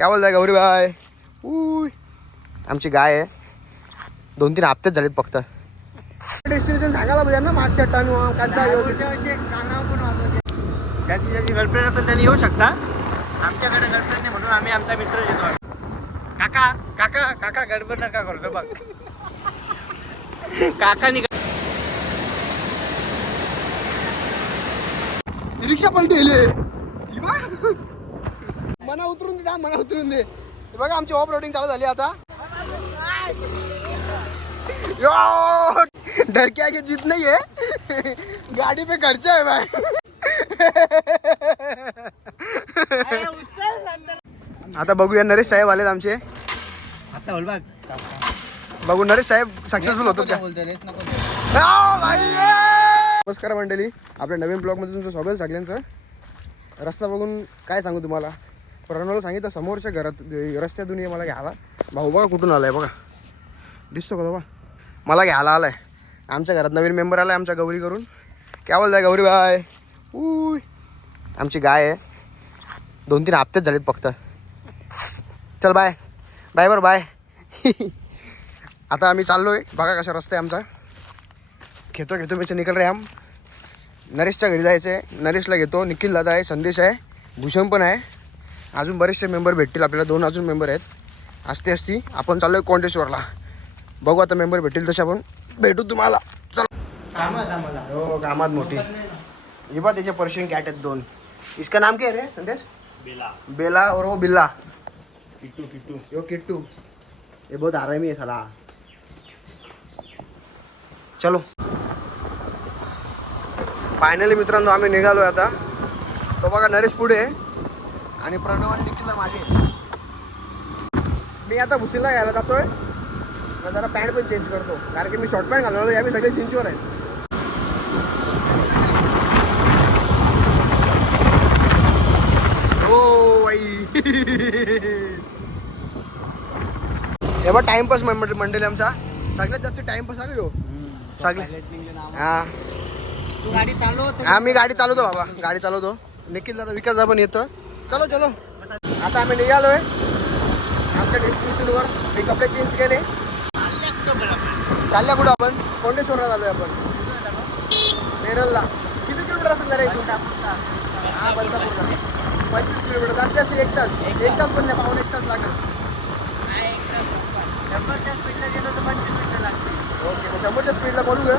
क्या बोलताय गौरी बाय? आमची गाय आहे, 2-3 हप्तेच झालेत फक्त. डेस्टिनेशन सांगायला पाहिजे ना मागच्या टर्न त्यांचा त्याची ज्याची गर्लफ्रेंड असेल त्यांनी येऊ शकता. आमच्याकडे गर्लफ्रेंड नाही म्हणून आम्ही आमचा मित्र येतो. काका काका काका गडबड नका करतो बघ. काकानी रिक्षा पलटी मना उतरून दे, मना उतरून दे. बघा आमची ऑफ रोडिंग चालू झाली आता. डर के आगे जीत नहीं है, गाड़ी पे खर्चा है भाई. आता बघूया नरेश साहेब आलेत आमचे. आता बोल बघ. बघू नरेश साहेब सक्सेसफुल होतो का. नमस्कार मंडळी, आपल्या नवीन ब्लॉगमध्ये तुमचं स्वागत सगळ्यांचं. रस्ता बघून काय सांगू तुम्हाला. प्रणवला सांगितलं समोरच्या घरात रस्त्यातून ये मला घ्यायला. भाऊ बघा कुठून आलाय, बघा दिसतो का बाबा. मला घ्यायला आलाय. आमच्या घरात नवीन मेंबर आलाय आमच्या गौरी करून. क्या बोलताय गौरी बाय? आमची गाय आहे, 2-3 हप्तेच झालेत फक्त. चल बाय बाय बरं बाय. आता आम्ही चाललोय, बघा कशा रस्ता आहे आमचा. घेतो मी निकल रे हम. नरेशच्या घरी जायचं आहे, नरेशला घेतो. निखिल दादा आहे, संदेश आहे, भूषण पण आहे. अजून बरेचसे मेंबर भेटतील आपल्याला. 2 अजून मेंबर आहेत. असती आपण चाललोय कोंडेश्वरला. बघू आता मेंबर भेटतील तसे आपण भेटू तुम्हाला. चला हो, कामात मोठी. ये बा त्याचे पर्शियन कॅट आहेत 2. इसका नाम क्या है रे संदेश? बेला और वो बिल्ला किट्टू. यो किट्टू ये बहुत आरामी है साला. चलो फायनली मित्रांनो आम्ही निघालोय आता. तो बघा नरेश पुढे आणि प्रणव आणि निखिल मागे. मी आता भुसीला घ्यायला जातोय. जरा पॅन्ट पण चेंज करतो कारण की मी शॉर्ट पॅन्ट घालणार. यावेळी सगळे चिंचवर आहेत. हो बाई. हे बघ टाइमपास मंडळी आमचा सगळ्यात जास्त टाइमपास आहे यो सगळे. हा तू गाडी चालव. हा मी गाडी चालवतो बाबा, गाडी चालवतो. निखिल दादा विकास पण येतो. चलो आता आम्ही निघालोय आमच्या डेस्टिनेशनवर. मी कपडे चेंज केले. चालल्या कुठं आपण? कोंडेश्वरला चाललोय आपण. नेरलला. किती किलोमीटर असेल रे इथून? हा बलकापूरला 25 किलोमीटर. जास्त असेल 1 तास. 1 तास पण नाही, 1 तास लागेल. ओके, मग 100च्या स्पीडला बोलूया.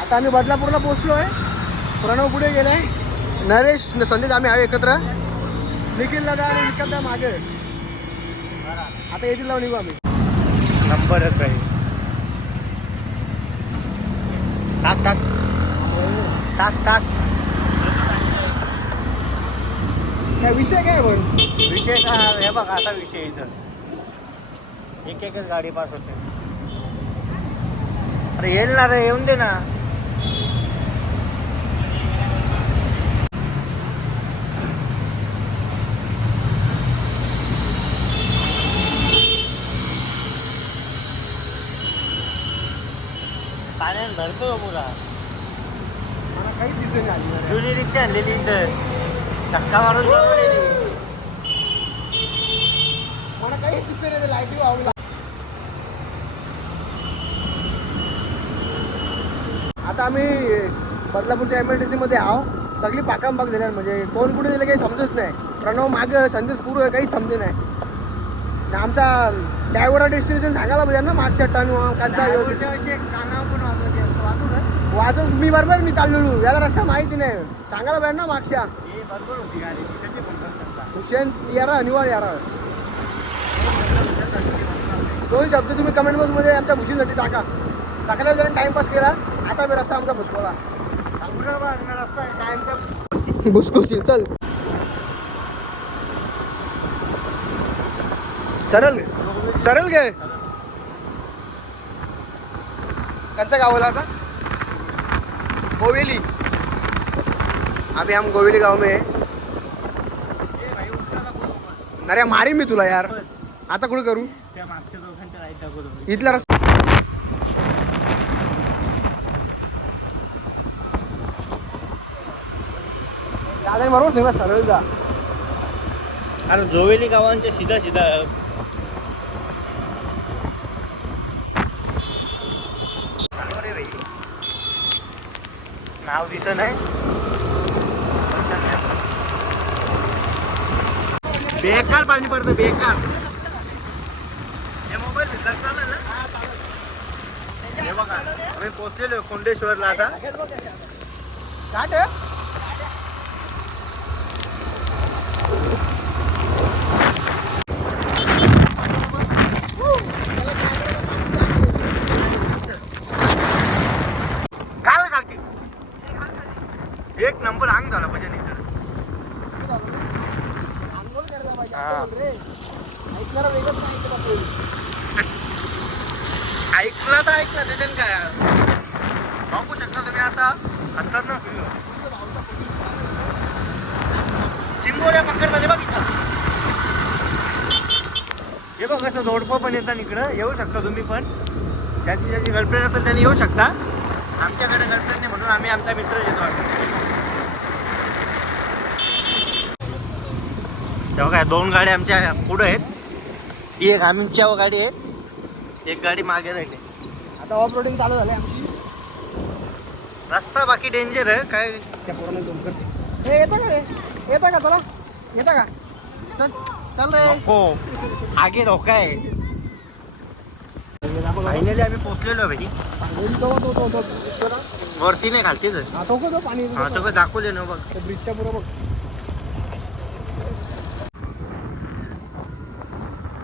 आता आम्ही बदलापूरला पोहोचलो आहे. प्रणव पुढे गेलाय, नरेश संदेश आम्ही आहे एकत्र. निखिल दादा आणि निखिल दादा मागे. आता येथील लावून निघू आम्ही. नंबरच आहे. टाक काय विषय काय पण? विषय का हे बघ असा विषय इथं. एकच गाडी पास होते. अरे येईल ना रे, येऊन दे ना. पाण्यात भरतो मुला. मला काहीच दिसेल नाही. जुनी रिक्षा आणलेली इथं धक्का मारून चालवलेली. मला काहीच दिसेल नाही. लाईटी वाहूला. आता आम्ही बदलापूरच्या MIDC मध्ये आहो. सगळी पाकांपाक झाल्या. म्हणजे कोण कुठे दिलं काही समजच नाही. प्रणव मागं, संदेश पुढं, काहीच समजे नाही. आमचा ड्रायव्हर डेस्टिनेशन सांगायला पाहिजे ना मागच्या टर्न त्यांचा वाजव. मी बरोबर मी चाललेलो, याला रस्ता माहिती नाही. सांगायला पाहिजे ना मागच्या. हुसेन यारा निवार यारा. 2 शब्द तुम्ही कमेंट बॉक्समध्ये आमच्या भुशीसाठी टाका. सकाळी जरा टाइमपास केला, आता मी रस्ता आमचा भुसकोला. भुसकोशील. चल सरल गए. कंचा गाँव आता गोवेली. अभी हम गोवेली गांव में हैं. अरे मारी मी तुला यार. आता कुठे करू त्या मागच्या दोघांच्या राईट दाखवतो. इथला रस्ता. दादा बरोबर सगळं सरळ जा. अरे जोवेली गावांच्या सीधा सीधा नाव दिसत नाही. बेकार पाणी पडतं बेकार. हे मोबाईल चालला ना. हे बघा आम्ही पोहोचलेलो कोंडेश्वरला आता. काल कालते एक नंबर अंग झाला पाहिजे नाही तर. ऐकलं तर ऐकलं त्याच्यानं काय बघू शकता तुम्ही असा खतरनाक चिंबोऱ्या पकडताना बघितलं. हे बघ कसं जोडपं पण येतात इकडं. येऊ शकता तुम्ही पण. ज्याची गर्लफ्रेंड असेल त्यांनी येऊ शकता. आमच्याकडे गर्लफ्रेंड नाही म्हणून आम्ही आमचा मित्र येतो. तेव्हा काय 2 गाड्या आमच्या पुढे आहेत. ही एक आमच्या गाडी आहे. एक गाडी मागे राहिली. आता ऑफ रोडिंग चालू झालंय आमची. रस्ता बाकी डेंजर आहे काय. त्या पोराला दोन करते. हे येता का रे? येता का? चला येता का? चल चल रे. हो आगे धोका आहे. फायनली आम्ही पोहोचलेलो आहे भाई. वरती नाही खालतीच आहे. हा तो का पाणी हा तो काय दाखवले ना बघ. ब्रिजच्या पुढं बघ.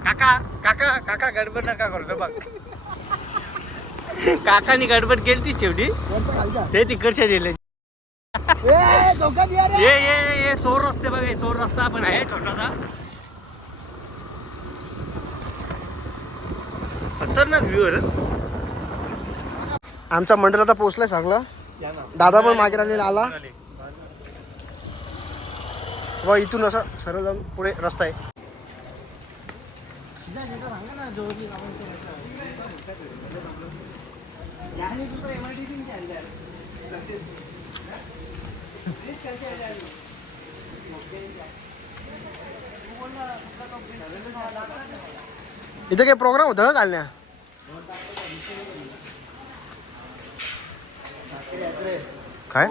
काका काका काका गडबड नका करतो बघ. काकानी गडबड केली ती शेवटी. वरचा खालचा. ते तिकडच्या दिले. ए धोका दिया रे. ये चोर रस्ते बघ. चोर रस्ता पण आहे छोटासा. खतरनाक व्ह्यू आहे रे. आमचा मंडळ आता पोहोचलाय सगळं. दादा पण मागे राहिलेला आला. व इथून असं सरळ जाऊन पुढे रस्ता आहे. इथं काही प्रोग्राम होता का कालण्या? काय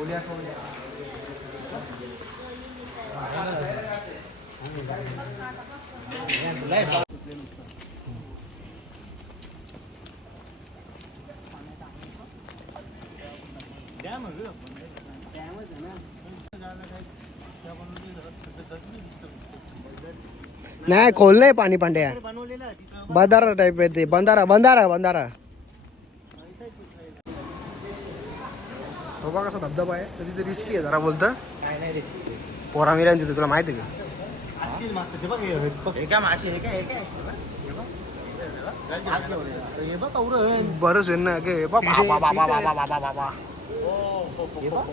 नाही खोल नाही पाणी पांड्या. बंधारा टाईप आहे ते. बंधारा बंधारा बंधारा. हो बघा कसा धबधबा आहे. तर तिथे रिस्की आहे जरा बोलतं. पोरा मिरा तिथे तुला माहिती आहे का? बरंच आहे ना के बाबा बाबा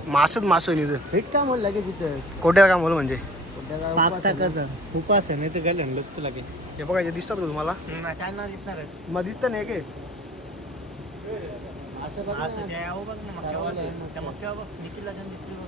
मासच मास आहे भेट का म्हणलं लागे तिथं. कोट्या का म्हणलं म्हणजे उपास आहे नाही तर काय लोक लागेल. हे बघा हे दिसतात का तुम्हाला? काय ना दिसणार आहे. मग दिसतं नाही के असं बघ ना मग बघ निखिलला दिसतील बघ.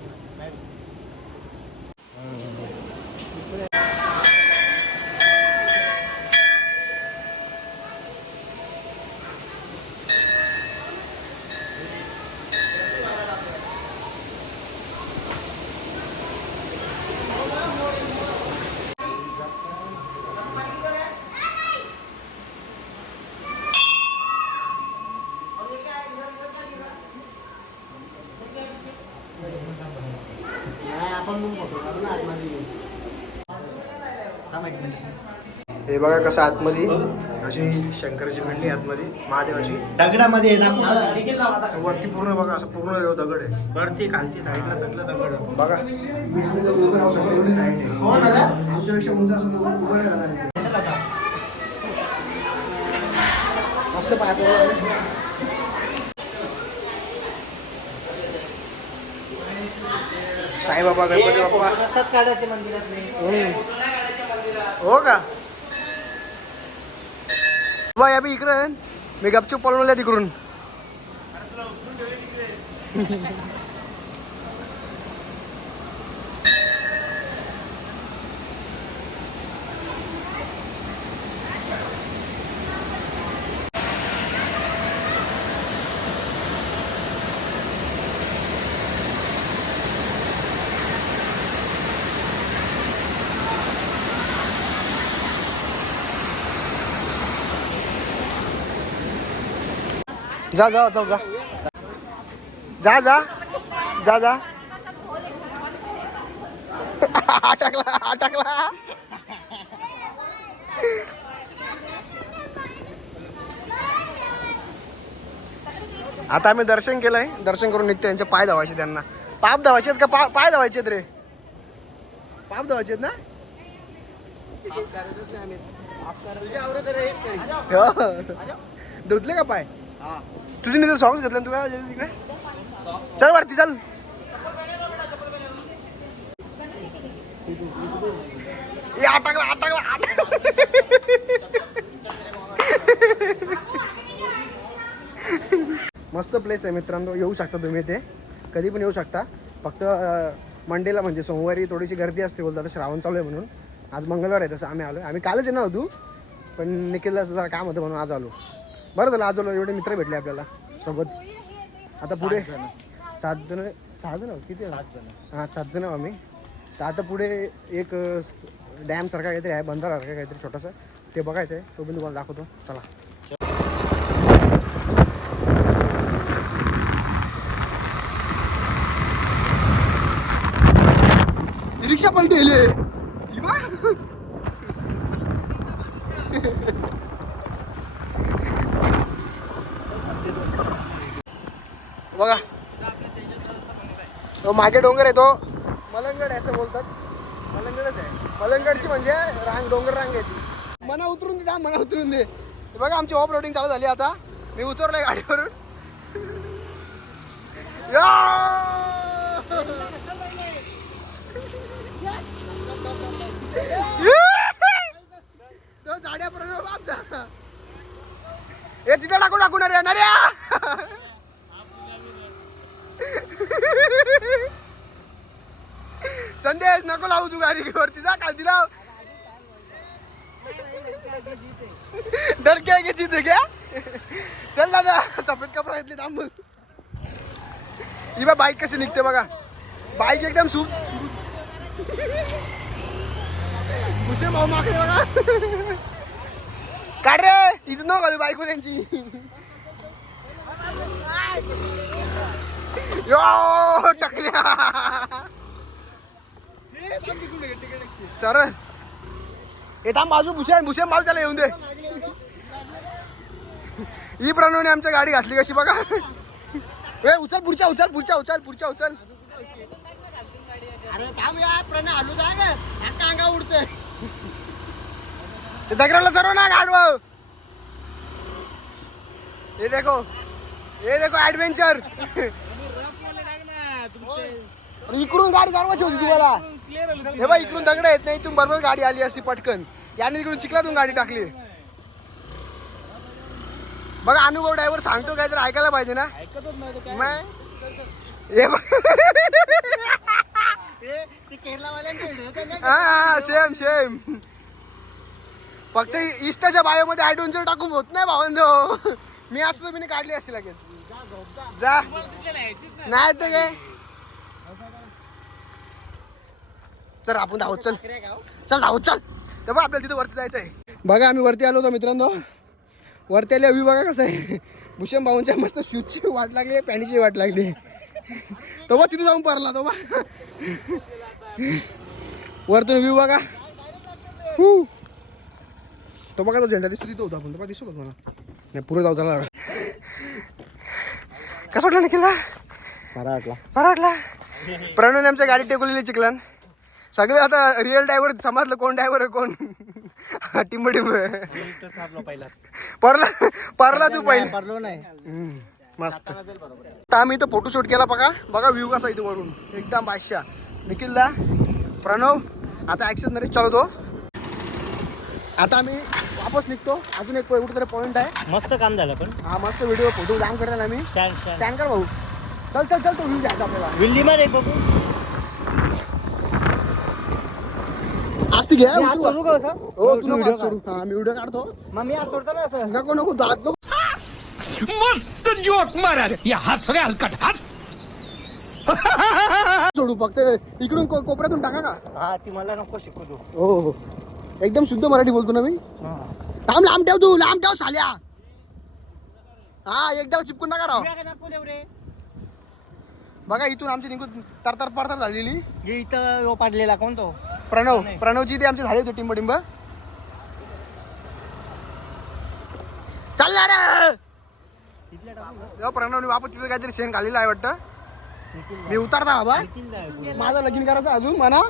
हे बघा कसं आतमध्ये अशी शंकराची मंडी आतमध्ये महादेवाची दगडामध्ये वरती पूर्ण बघा असं पूर्ण दगड आहे. वरती खालती साईडला सगळं दगड. बघा मी आम्ही जर उभं राहू शकतो एवढीच हाईट आहे. आमच्यापेक्षा उंच असं तर उभं नाही राहणार आहे. मस्त पाय साईबाबा गणपती बाप्पा काढायचे मंदिरात. हो का बाय अभि इकडं मी गपचूप पळवल्या तिकडून. जा जा जा जा जा जा जा जा अटकला अटकला. आता आम्ही दर्शन केलंय. दर्शन करून निघतो. यांचे पाय धावायचे त्यांना. पाप धावायचे आहेत का पाय धावायचे आहेत रे? पाप धावायचे आहेत ना? धुतले का पाय? तुझी निघून सॉंग घेतलं तुला तिकडे. चल वरती चल. अटकला अटकला मस्त प्लेस आहे मित्रांनो. येऊ शकता तुम्ही इथे कधी पण येऊ शकता. फक्त मंडेला म्हणजे सोमवारी थोडीशी गर्दी असते बोलतात. श्रावण चालू आहे म्हणून. आज मंगळवार आहे तसं आम्ही आलो. आम्ही कालच येणार होतो पण निखिलला जरा काम होतं म्हणून आज आलो. बरं झालं आज आलो. एवढे मित्र भेटले आपल्याला सोबत. आता पुढे 6 जण किती 7 जण. हां 7 जण आम्ही. तर आता पुढे एक डॅम सारखा काहीतरी आहे. बंधारासारखा काहीतरी छोटासा. ते बघायचं आहे. तो पण तुम्हाला दाखवतो. चला. रिक्षा पलटी बघा. तो मागे डोंगर आहे तो मलंगड आहे असं बोलतात. मलंगडच आहे. मलंगडची म्हणजे रांग डोंगर रांग आहे ती. मना उतरून दे मना उतरून दे. बघा आमची ऑफ रोडिंग चालू झाली. आता मी उतरलोय गाडीवरून. तो झाड्या प्रणव आमचा हे तिथे टाकून टाकून येणार या. संदेश नको लावू तू गाडी वरती जा. खालती लाव. डर क्या की जीते क्या. चल दादा सफेद कपडा घेतले थांब. ही बा बाईक कशी निघते बघा. बाईक एकदम सूप मुसे भाऊ मागे बघा. काढ रे इथं न घालू बाईक यांची. यो टकल्या सर हे थांब बाजू भुसेन भुसेन भाऊ त्याला येऊन दे. ही प्रणवने आमच्या गाडी घातली कशी बघा. ए उचल पुढच्या उचल पुढच्या उचल पुढच्या उचल. अरे थांब या प्रणव आलू जा अंगा उडते. ते दगराला सर्व ना गाडव. ये देखो ऍडव्हेंचर. इकडून गाडी चालवायची होती तुम्हाला. हे बघ इकडून दगड येत नाही. इथून बरोबर गाडी आली असती पटकन. याने इकडून चिखलातून गाडी टाकली. बघा अनुभव ड्रायव्हर सांगतो काय तर ऐकायला पाहिजे ना. हा सेम सेम. फक्त इष्टाच्या बायोमध्ये ऍडव्हेंचर टाकून होत नाही भावांनो. मी असतो मी काढली असती लगेच. जा नाही तर काय. चल आपण धावत चल चल धावत चल. तेव्हा आपल्याला तिथे वरती जायचं आहे. बघा आम्ही वरती आलो होतो मित्रांनो. वरती आले व्ह्यू बघा कसं आहे. भूषण भाऊंच्या मस्त शूजची वाट लागली पॅन्टची वाट लागली. तेव्हा तिथे जाऊन पडला तो वरतून व्ह्यू बघा. तो बघा तो झेंडा दिसतो तिथं होता. आपण तो दिसतो का मला नाही पुढे जाऊ त्याला. कसं वाटलं निखिलला. बरं वाटला. प्रणवने आमच्या गाडी टेकवलेली चिखलान. सगळे आता रिअल ड्रायव्हर समजलं कोण ड्रायव्हर आहे कोण. टिंब परला तू पहिले मस्त. आता आम्ही इथं फोटोशूट केला बघा. बघा व्ह्यू कसा इथं वरून एकदम बादशाह. निखिलला प्रणव आता ऍक्शन नरेश चालवतो. आता आम्ही वापस निघतो. अजून एक कुठेतरी पॉईंट आहे. मस्त काम झालं पण. हा मस्त व्हिडिओ फोटो जाम करणार आम्ही. स्टँड कर भाऊ. चल चल चल तो व्ह्यू घ्यायचा आपल्याला. विल्ली मार बघू. आस्ती घ्या. सोडू का असं? हो तू नको सोडू. हा मी व्हिडिओ काढतो. मग मी आज सोडतो ना असं. नको नको दात नको. मस्त जोक मारा रे या हात सगळे हलकट हात सोडू फक्त इकडून कोपऱ्यातून टाका का. हा ती मला नको शिकू तू. हो हो एकदम शुद्ध मराठी बोलतो ना मी. थांब लांब ठेव तू लांब ठेव साल्या. हा एकदा चिपकून नका राव. नको देऊ रे. बघा इथून आमची निघून तरतर पडतर झालेली. हे इथं पाडलेला कोण तो? प्रणवची ते आमचे झाले होते टिंब टिंब. चालणार रे प्रणवने वापस तिथं काहीतरी शेण खाल्लेलं आहे वाटतं. मी उतारता बाबा. माझं लगीन करायचं अजून म्हणा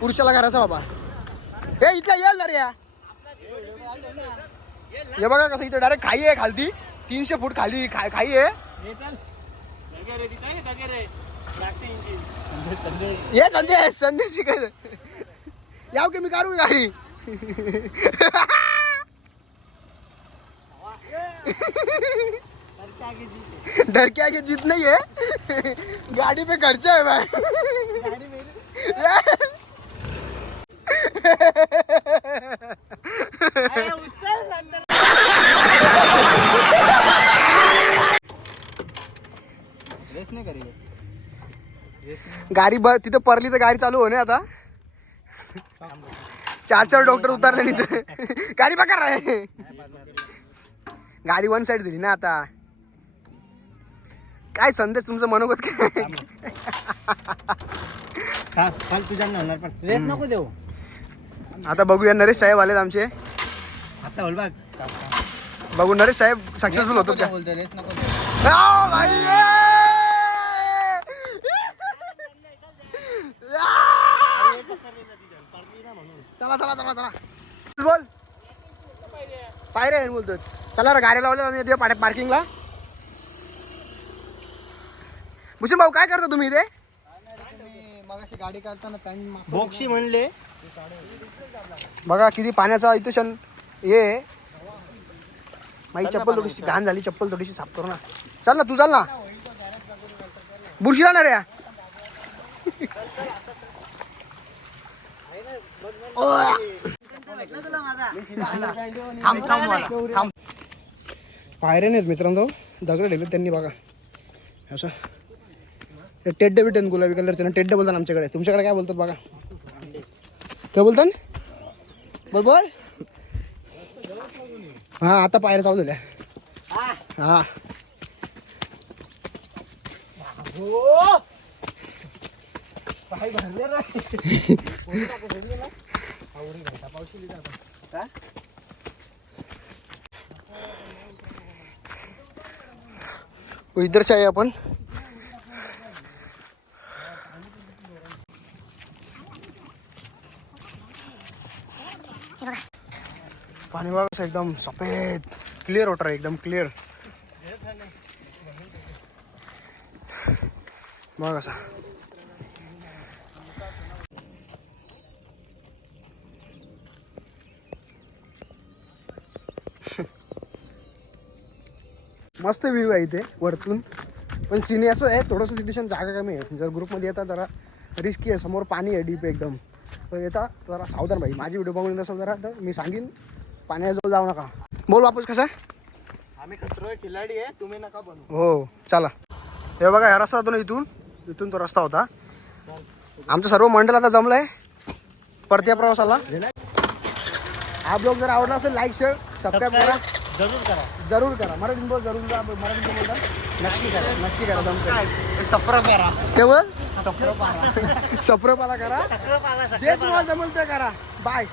पुरुषाला करायचं बाबा. हे इथला येल ना रे. हे बघा कसं इथं डायरेक्ट खाई आहे खालती. 300 फूट खाली खाई आहे. ये संदेश संदेश शिकायचं याव की मी काढू गाडी. डर के आगे जीत नहीं है. गाड़ी पे खर्चा है भाई. रेस नाही करी. गाडी तिथं परली तर गाडी चालू होणे आता. 4 डॉक्टर उतरले तिथे. गाडी पकड आहे. गाडी वन साइड दिली ना आता. काय संदेश तुमचं मनोगत काय. तुझ्या होणार पण रेस नको देऊ. आता बघूया नरेश साहेब आलेत आमचे. आता बोल बघ. बघू नरेश साहेब सक्सेसफुल होतो का. बोलतो रेस नको. चला चला चला चला बोल. पायरे बोलतो. चला रे गाडी लावल्या आम्ही पाड्यात पार्किंगला. भूषण भाऊ काय करता तुम्ही इथे. मगाशी गाडी काढताना पॅन्ट बॉक्सी म्हणले. बघा किती पाण्याचा इथं क्षण ये. माझी चप्पल थोडीशी घाण झाली. चप्पल थोडीशी साफ करू ना. चल ना तू चाल ना. बुरशीला ना रे. पायरे नाहीत मित्रांनो. दगड ठेवले त्यांनी बघा असं. टेड्डे भेटेन गुलाबी कलरचे ना. टेड्डे बोलतात आमच्याकडे. तुमच्याकडे काय बोलतात बघा. काय बोलतात बोल बोल. हा आता पायऱ्या चालू झाल्या. हा पाय भरले इधर से आहे आपण. पाणी बघा कसं एकदम सफेद क्लिअर वॉटर आहे. एकदम क्लिअर बघा कसा. मस्त व्ह्यू आहे इथे वरतून. पण सिने असं आहे थोडंसं तिथे जागा कमी आहे. जर ग्रुपमध्ये येतात जरा रिस्की आहे. समोर पाणी आहे डीप एकदम. तर येता जरा सावधान भाई. माझी व्हिडिओ बघून येत असेल जरा तर मी सांगेन पाण्याजवळ जाऊ नका. बोल वापस कसा. आम्ही खतरो खिलाडी आहे. तुम्ही नका बनू. हो चला. हे बघा ह्या रस्ता होतो ना इथून. इथून तो रस्ता होता. आमचं सर्व मंडळ आता जमलंय परत्या प्रवासाला. हा ब्लॉग जर आवडला असेल लाईक शेअर सबस्क्राईब करा. जरूर करा. जरूर करा. मराठीत बोल. जरूर मराठीत बोलता. नक्की करा. नक्की करा. जमतं. सफर करा. केवळ सफर पारा. सप्रपाला करा. जे तुम्हाला जमल ते करा. बाय.